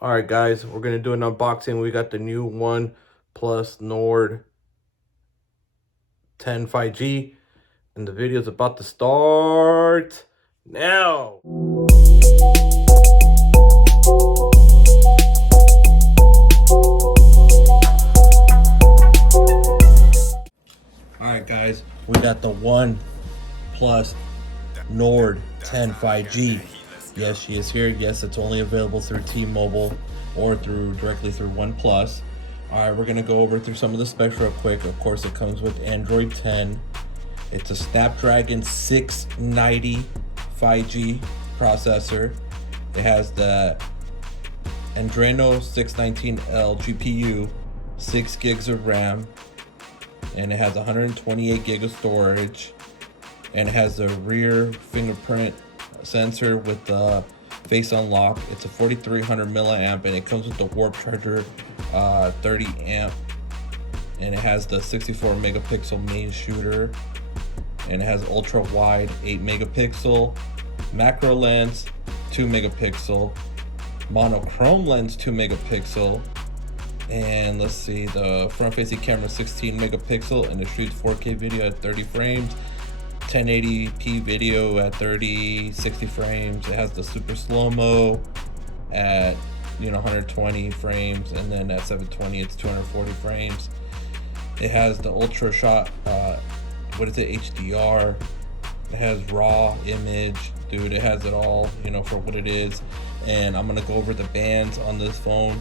All right, guys, we're gonna do an unboxing. We got the new Plus Nord 10 5G, and the video's about to start now. All right, guys, we got the Plus Nord 10 5G. Yes, she is here. Yes, it's only available through T-Mobile or directly through OnePlus. All right, we're gonna go over through some of the specs real quick. Of course, it comes with Android 10. It's a Snapdragon 690 5G processor. It has the Adreno 619L GPU, 6 gigs of RAM, and it has 128 gig of storage, and it has a rear fingerprint sensor with the face unlock. It's a 4300 milliamp, and it comes with the warp charger 30 amp, and it has the 64 megapixel main shooter, and it has ultra wide 8 megapixel macro lens 2 megapixel monochrome lens 2 megapixel, and let's see, the front facing camera 16 megapixel, and it shoots 4K video at 30 frames, 1080p video at 60 frames. It has the super slow-mo at 120 frames, and then at 720 it's 240 frames. It has the ultra shot HDR. It has raw image, dude. It has it all, for what it is. And I'm gonna go over the bands on this phone.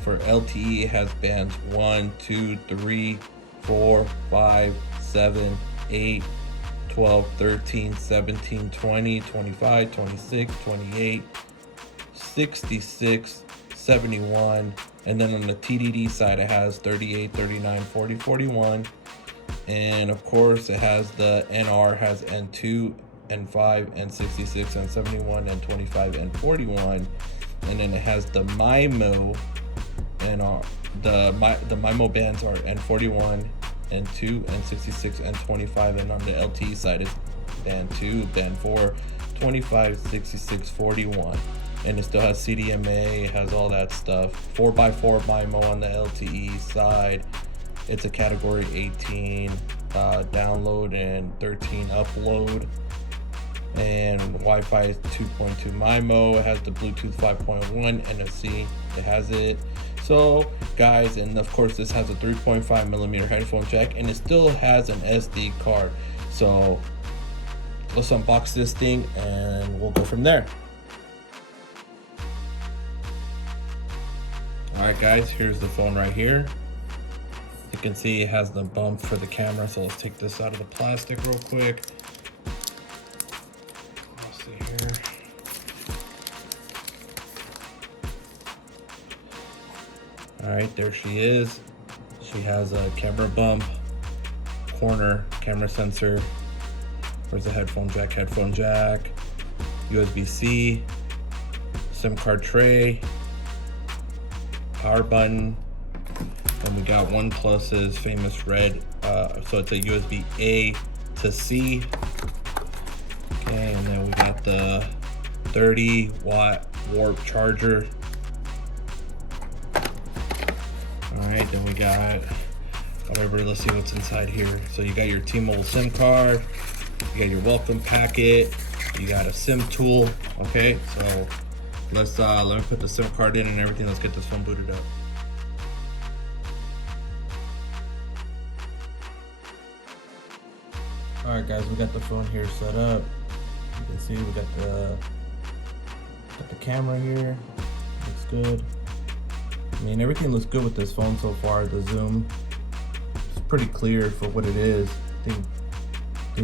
For LTE, it has bands 1, 2, 3, 4, 5, 7, 8, 12, 13, 17, 20, 25, 26, 28, 66, 71. And then on the TDD side, it has 38, 39, 40, 41. And of course, it has the NR, has N2, N5, N66, N71, N25, N41. And then it has the MIMO, and the MIMO bands are N41, N2, N66, N25, and on the LTE side is band 2, band 4, 25, 66, 41. And it still has CDMA, it has all that stuff. 4x4 MIMO on the LTE side. It's a category 18 download and 13 upload. And Wi-Fi is 2.2 MIMO. It has the Bluetooth 5.1 NFC. It has it. So, guys, and of course, this has a 3.5 millimeter headphone jack, and it still has an SD card. So, let's unbox this thing, and we'll go from there. All right, guys, here's the phone right here. You can see it has the bump for the camera, so let's take this out of the plastic real quick. Let's see here. All right, there she is. She has a camera bump, corner camera sensor. Where's the headphone jack, USB-C, SIM card tray, power button. And we got OnePlus's famous red, so it's a USB A to C. Okay, and then we got the 30-watt warp charger. All right, then we got, however, let's see what's inside here. So you got your T-Mobile SIM card, you got your welcome packet, you got a SIM tool. Okay, so let me put the SIM card in and everything. Let's get this phone booted up. All right, guys, we got the phone here set up. You can see we got the camera here. Looks good. I mean, everything looks good with this phone so far. The zoom is pretty clear for what it is. I think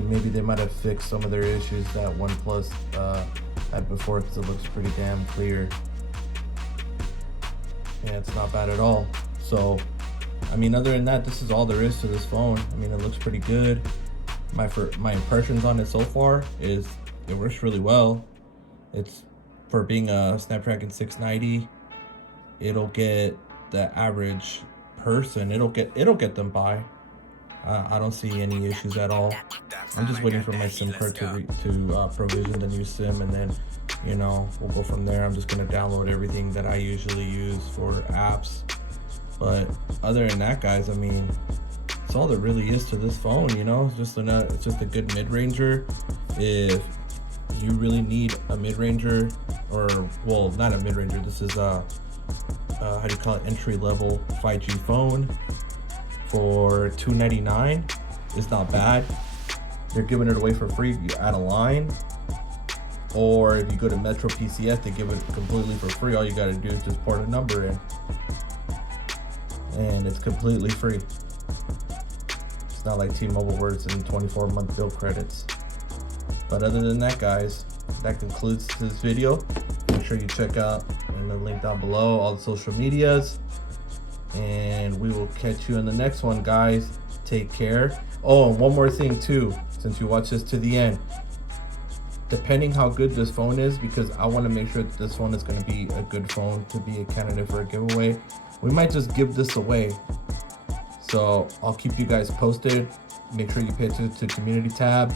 maybe they might have fixed some of their issues that OnePlus had before, because it looks pretty damn clear. Yeah, it's not bad at all. So, I mean, other than that, this is all there is to this phone. I mean, it looks pretty good. My impressions on it so far is it works really well. It's, for being a Snapdragon 690, it'll get the average person, it'll get them by. I don't see any issues at all. I'm just waiting for my SIM card to provision the new SIM, and then, you know, we'll go from there. I'm just gonna download everything that I usually use for apps. But other than that, guys, I mean, that's all there really is to this phone. You know, it's just a good mid-ranger. If you really need a mid-ranger, or well, not a mid-ranger, this is how do you call it, entry-level 5G phone for $299. It's not bad. They're giving it away for free if you add a line, or if you go to Metro PCS, they give it completely for free. All you got to do is just port a number in, and it's completely free. It's not like T-Mobile where it's in 24-month bill credits. But other than that, guys, that concludes this video. Make sure you check out in the link down below all the social medias, and we will catch you in the next one, guys. Take care. Oh, and one more thing too, since you watch this to the end, depending how good this phone is, because I want to make sure that this one is going to be a good phone to be a candidate for a giveaway, we might just give this away. So I'll keep you guys posted. Make sure you pay attention to the community tab,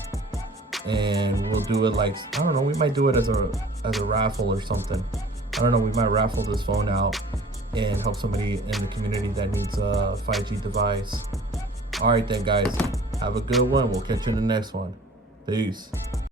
and we'll do it like, I don't know, we might do it as a raffle or something. I don't know, we might raffle this phone out and help somebody in the community that needs a 5G device. All right then, guys, have a good one. We'll catch you in the next one. Peace.